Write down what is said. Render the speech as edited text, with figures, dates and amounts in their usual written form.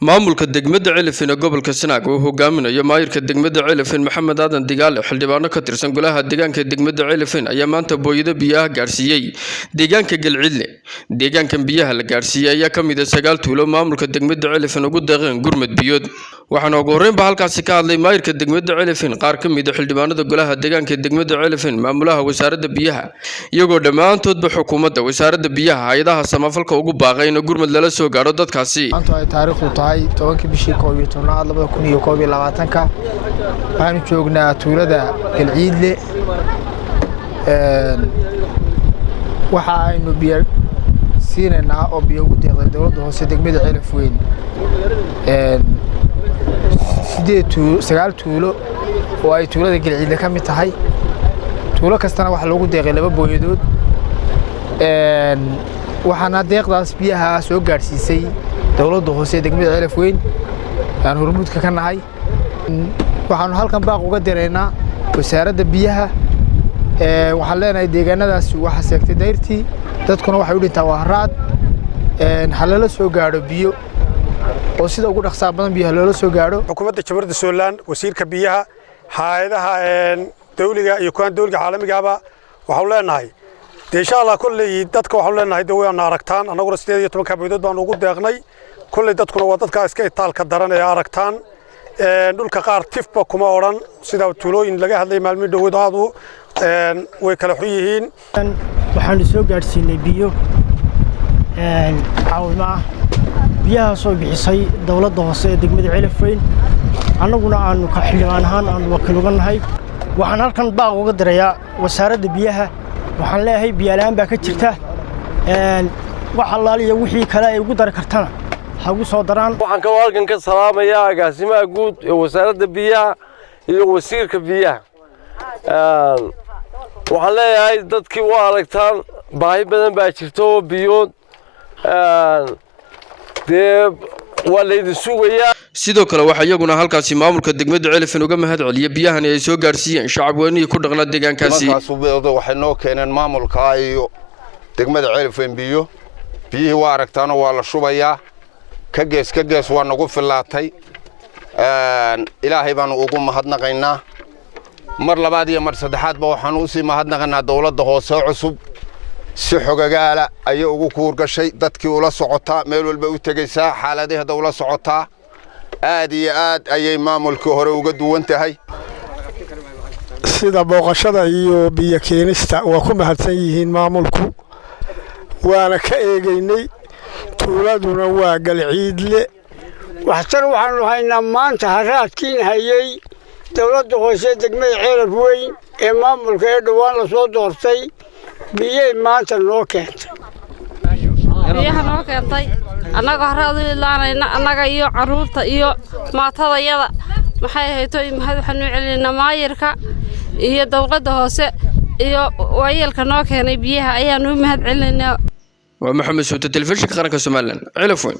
maamulka degmada Celifin ee gobolka Sanaag oo hogaaminayo maayirka degmada Celifin Maxamed Aadan Digaale xildhibaano ka tirsan golaha deegaanka degmada Celifin ayaa maanta booyada biyaha gaarsiiyay deegaanka Galcidle. Deegaankan biyaha la gaarsiiyay ayaa kamid ah 9 tuulo maamulka degmada Celifin ugu deeqeen gurmad biyood. waxaana ugu horeynba halkaasi ka hadlay maayirka degmada Celifin qaar kamid ah xildhibaanada golaha deegaanka degmada Celifin maamulaha wasaaradda biyaha iyagoo dhamaantoodba xukuumadda wasaaradda biyaha hay'adaha samafalka ugu baaqay in gurmad lala soo gaaro dadkaasi. taariikhdu tahay 10 bishii 11 2021 waxaan joognaa tuulada Galcidle waxa aynu biyo siinayna oo biyo ugu deeqday dawladda hoose degmada Celifin 9 tuulo oo ay tuulada Galcidle ka mid tahay tuulo kastana waxa lagu deeqay 2 booyadood waxaana deeqdaas biyaha soo gaarsiisay dawladda hoose degmada Celifin aan hormuudka ka nahay waxaanu halkan baaq uga direynaa wasaaradda biyaha waxaan leenahay deegaanadaas waxa seegtay dayrtii dadkuna waxay u dhintaa wahraad halala soo gaaro biyo oo sida ugu dhaqsaha badan biyaha loola soo gaaro xukuumadda Jamhuuriyadda Soomaaliland wasiirka biyaha hay'adaha dawliga iyo kuwan dawliga caalamiga ah waxaan leenahay insha Allah kulli dadka waxaan leenahay dawladna aragtaan anaguna 18 booyadood baan ugu deeqnay kulli dadkuna waa dadka iska itaalka daran ee aragtaan dhulka qaar tifba kuma oran sida tuulooyin laga hadlay maalmin dhawadaadu way kala xuyeen waxaan soo gaarsiinay biyo caawima biyaha soo bixisay dawladda hoose ee degmada Celifin annaguna aanu ka xildhibaan ahaan aan wakiil uga nahay waxaan halkan baaq uga dirayaa wasaaradda biyaha waxaan leeyahay biyo la'aan baa ka jirta wax allaaliya wixii kale ay ugu dari kartana hagu soo daraan waxaan ka halkan ka salaamayaa agaasimaha guud ee wasaaradda biyaha iyo wasiirka biyaha waxaan leeyahay dadkii waa aragtaan baahi badan baa jirto biyood waa la idin sugayaa. sidoo kale waxa iyaguna halkaasi maamulka degmada Celifin uga mahad celiyay biyahan ay soo gaarsiiyeen shacab weynii ku dhaqnaa deegaankaasi. waxay noo keeneen maamulka iyo degmada Celifin biyihii waa aragtaan waa la shubayaa ka gees waa nagu filaatay ilaahay baan ugu mahadnaqaynaa mar labaad iyo mar saddexaad ba waxaan u sii mahadnaqaynaa dawladda hoose cusub si xogagaala ay ugu kuur gashay dadkii ula socotaa meel walba u tagaysaa xaaladaha dawladda socotaa aad iyo aad ayay maamulka hore uga duwan tahay sida booqashada iyo biyo keenista waa ku mahadsan yihiin maamulku waana ka eegaynay tuuladuna waa Galcidle waxtar waxaanu haynaa maanta haraadkiin hayay dawladda hoose degmada Celifin ee maamulka ee dhawaan la soo doortay biyay maanta noo keentay annaga haraad u ilaanayna annaga iyo caruurta iyo maatadayada maxay haytay mahad waxaanu celinaa maayirka iyo dawladda hoose iyo waayelka noo keenay biyaha ayaanu mahad celinaa waa Maxamed Suuta telefishinka qaranka Soomaaliland Celifin.